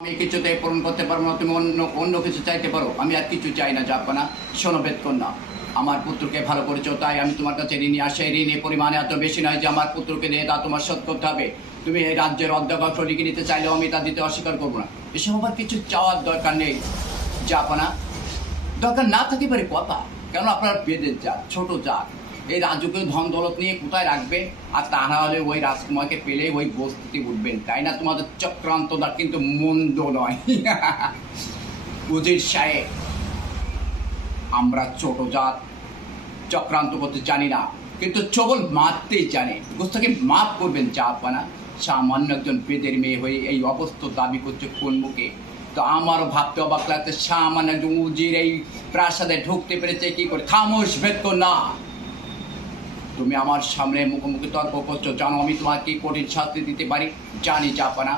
আমি কিছুতে পূরণ করতে পারবো না, তুমি অন্য অন্য কিছু চাইতে পারো, আমি আর কিছু চাই না। জাপানা শোনো বেদকন্যা, আমার পুত্রকে ভালো করেছো, তাই আমি তোমার কাছে ঋণী। আসে ঋণের পরিমাণে এত বেশি নয় যে আমার পুত্রকে দিয়ে তা তোমার শোধ করতে হবে। তুমি এই রাজ্যের অধ্যক্ষ লিখে নিতে চাইলেও আমি তা দিতে অস্বীকার করবো না। এসব আবার কিছু চাওয়ার দরকার নেই জাপানা, দরকার না থাকি পারে কথা। কেন আপনার বেদের জাত, ছোট জাত, এই রাজকীয় ধন দৌলত নিয়ে কোথায় রাখবে? আর তা না হলে ওই রাজকুমারকে পেলে ওই বস্তিতে উঠবেন, তাই না? তোমাদের চক্রান্তটা কিন্তু মন্দ নয়। উজির সাহেব, আমরা ছোট জাত, চক্রান্ত করতে জানি না, কিন্তু চবল মারতেই জানে। গোস্তাকে মাফ করবেন জাপানা, সামান্য একজন বেদের মেয়ে হয়ে এই অবস্থা দাবি করছে কোন মুখে? তো আমারও ভাবতে অবাক লাগছে, সামান্য একজন উজির এই প্রাসাদে ঢুকতে পেরেছে কি করে? খামোশ বেদকন্যা, তুমি আমার সামনে মুখোমুখি তর্ক করছো, জানো আমি তোমার কি কঠিন শাস্তি দিতে পারি? জানি জাপানা,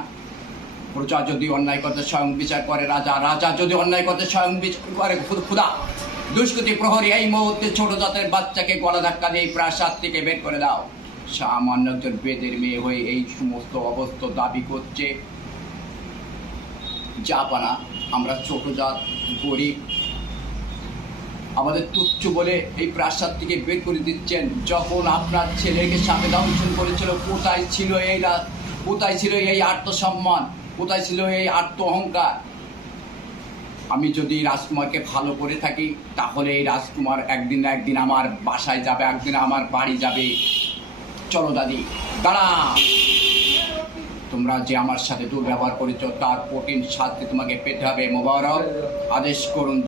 প্রজা যদি অন্যায় করতে স্বয়ং বিচার করে রাজা, রাজা যদি অন্যায় করতে স্বয়ং বিচার করে খুদা। দুষ্কৃতী প্রহরী, এই মুহূর্তে ছোট জাতের বাচ্চাকে গলা ধাক্কা দিয়ে প্রাসাদ থেকে বের করে দাও। সামান্য একজন বেদের মেয়ে হয়ে এই সমস্ত অবস্থা দাবি করছে। জাপানা, আমরা ছোট জাত, গরিব, আমাদের তুচ্ছ বলে এই প্রাসাদ থেকে বের করে দিচ্ছেন। যখন আপনার ছেলেকে সাথে দংশন করেছিল, কোথায় ছিল কোথায় ছিল এই আত্মসম্মান, কোথায় ছিল এই আত্ম অহংকার? আমি যদি রাজকুমারকে ভালো করে থাকি, তাহলে এই রাজকুমার একদিন না একদিন আমার বাসায় যাবে, একদিন আমার বাড়ি যাবে। চলো দাদি, দাঁড়া, তোমরা যে আমার সাথে দুর্ব্যবহার করেছ তার কঠিন শাস্তি তোমাকে পেতে হবে। মোবারক, আদেশ করুন।